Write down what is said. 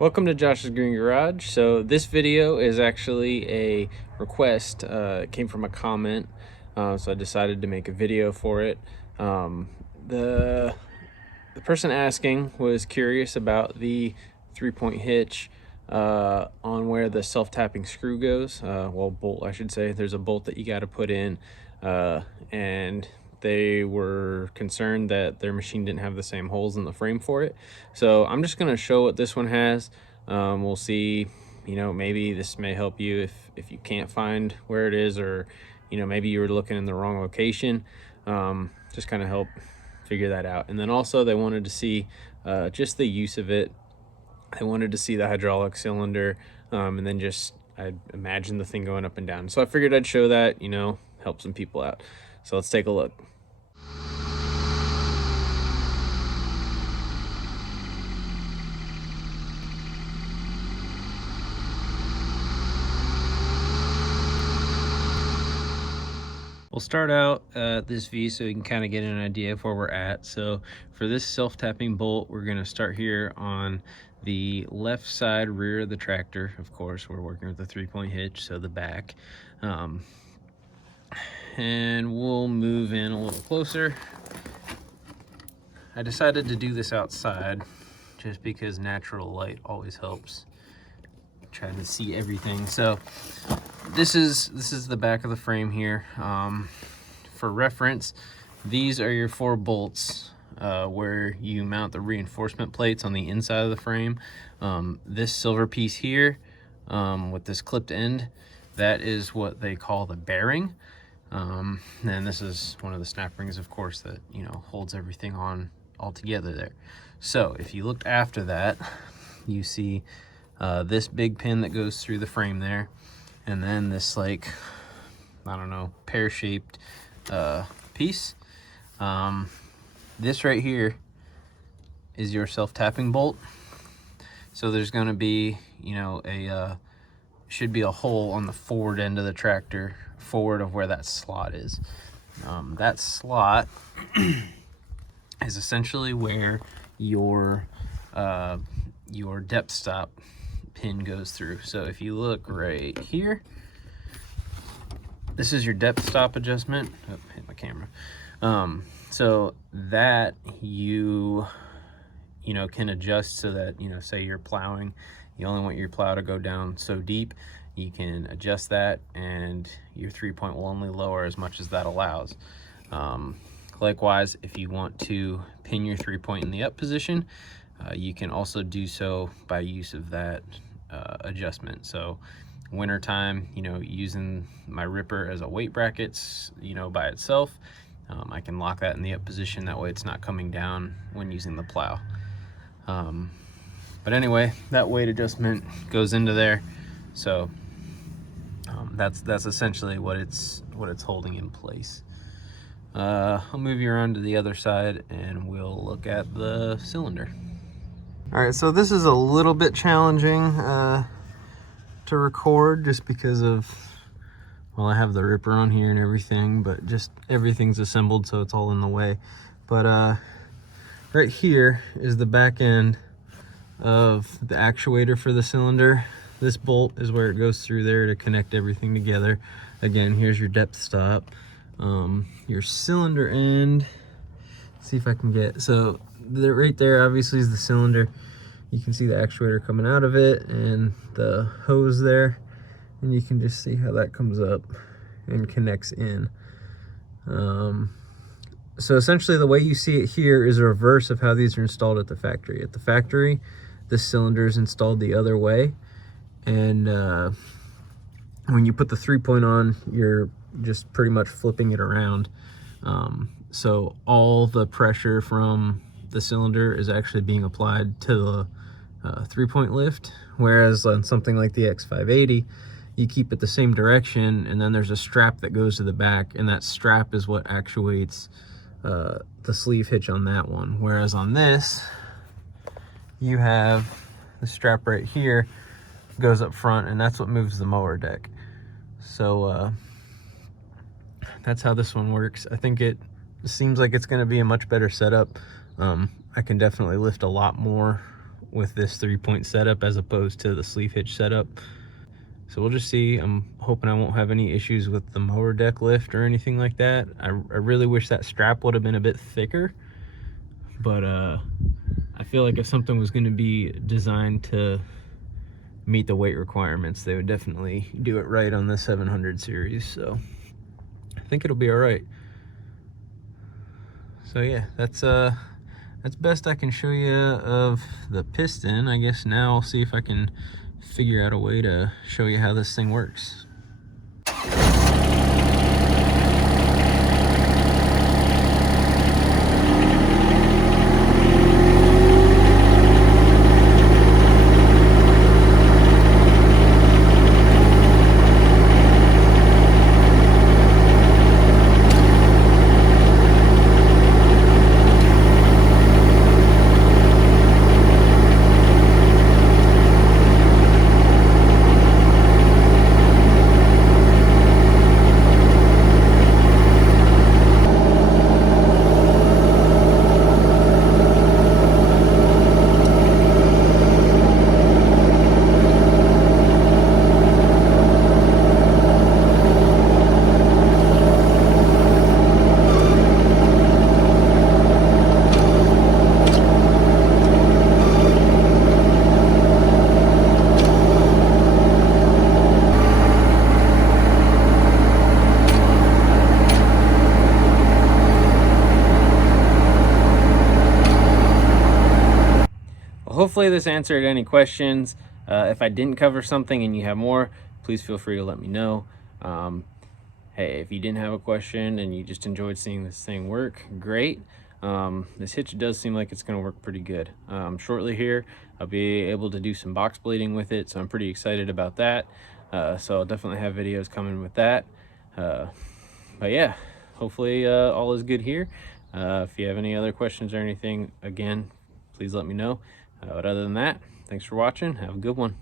Welcome to Josh's Green Garage. So this video is actually a request. It came from a comment, so I decided to make a video for it. The person asking was curious about the 3-point hitch on where the self-tapping screw goes. Well, bolt, I should say. There's a bolt that you got to put in, and they were concerned that their machine didn't have the same holes in the frame for it. So I'm just going to show what this one has. We'll see, maybe this may help you if you can't find where it is, or maybe you were looking in the wrong location. Just kind of help figure that out. And then also they wanted to see just the use of it. They wanted to see the hydraulic cylinder, and then just I imagine the thing going up and down. So I figured I'd show that, help some people out. So let's take a look. We'll start out this view so you can kind of get an idea of where we're at. So for this self-tapping bolt, we're going to start here on the left side rear of the tractor. Of course, we're working with the 3-point hitch, so the back. And we'll move in a little closer. I decided to do this outside just because natural light always helps trying to see everything. So this is the back of the frame here. For reference, these are your 4 bolts where you mount the reinforcement plates on the inside of the frame. This silver piece here with this clipped end, that is what they call the bearing. And this is one of the snap rings, of course, that holds everything on all together there. So if you looked after that, you see this big pin that goes through the frame there, and then this, like, I don't know, pear-shaped piece. This right here is your self-tapping bolt. So there's going to be, should be a hole on the forward end of the tractor, forward of where that slot is. That slot is essentially where your depth stop pin goes through. So if you look right here, this is your depth stop adjustment. Oh, hit my camera. So that you can adjust so that, say you're plowing, you only want your plow to go down so deep, you can adjust that, and your 3-point will only lower as much as that allows. Likewise, if you want to pin your 3-point in the up position, you can also do so by use of that adjustment. So wintertime, using my ripper as a weight brackets, by itself, I can lock that in the up position. That way it's not coming down when using the plow. But anyway, that weight adjustment goes into there. So that's essentially what it's holding in place. I'll move you around to the other side and we'll look at the cylinder. All right, so this is a little bit challenging to record just because of, well, I have the ripper on here and everything, but just everything's assembled, so it's all in the way. But right here is the back end of the actuator for the cylinder. This bolt is where it goes through there to connect everything together. Again, here's your depth stop. Your cylinder end, see if I can get, so right there obviously is the cylinder. You can see the actuator coming out of it and the hose there, and you can just see how that comes up and connects in. So essentially the way you see it here is a reverse of how these are installed at the factory. At the factory, this cylinder is installed the other way, and when you put the 3-point on, you're just pretty much flipping it around. So all the pressure from the cylinder is actually being applied to the 3-point lift, whereas on something like the X700, you keep it the same direction, and then there's a strap that goes to the back, and that strap is what actuates the sleeve hitch on that one. Whereas on this, you have the strap right here, goes up front, and that's what moves the mower deck. So that's how this one works. I think it seems like it's going to be a much better setup. I can definitely lift a lot more with this 3-point setup as opposed to the sleeve hitch setup. So we'll just see. I'm hoping I won't have any issues with the mower deck lift or anything like that. I really wish that strap would have been a bit thicker, but I feel like if something was going to be designed to meet the weight requirements, they would definitely do it right on the 700 series. So I think it'll be all right. So yeah, that's best I can show you of the piston. I guess now I'll see if I can figure out a way to show you how this thing works. Hopefully this answered any questions. If I didn't cover something and you have more, please feel free to let me know. Hey, if you didn't have a question and you just enjoyed seeing this thing work, great. This hitch does seem like it's going to work pretty good. Shortly here, I'll be able to do some box blading with it, so I'm pretty excited about that. So I'll definitely have videos coming with that. But yeah, hopefully all is good here. If you have any other questions or anything, again, please let me know. But other than that, thanks for watching. Have a good one.